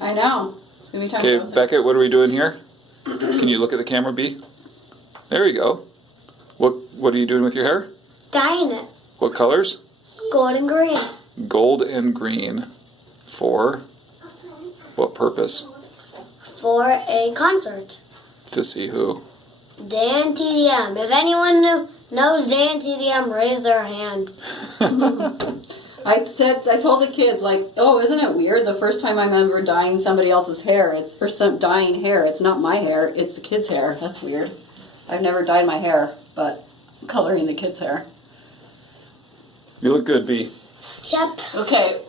I know. It's gonna be time. Okay, Beckett, what are we doing here? Can you look at the camera, B? There you go. What are you doing with your hair? Dyeing it. What colors? Gold and green. Gold and green. For what purpose? For a concert. To see who? DanTDM. If anyone knows DanTDM, raise their hand. I told the kids, like, oh, isn't it weird? The first time I'm ever dyeing somebody else's hair, dyeing hair, it's not my hair, it's the kid's hair. That's weird. I've never dyed my hair, but I'm coloring the kid's hair. You look good, B. Yep. Okay.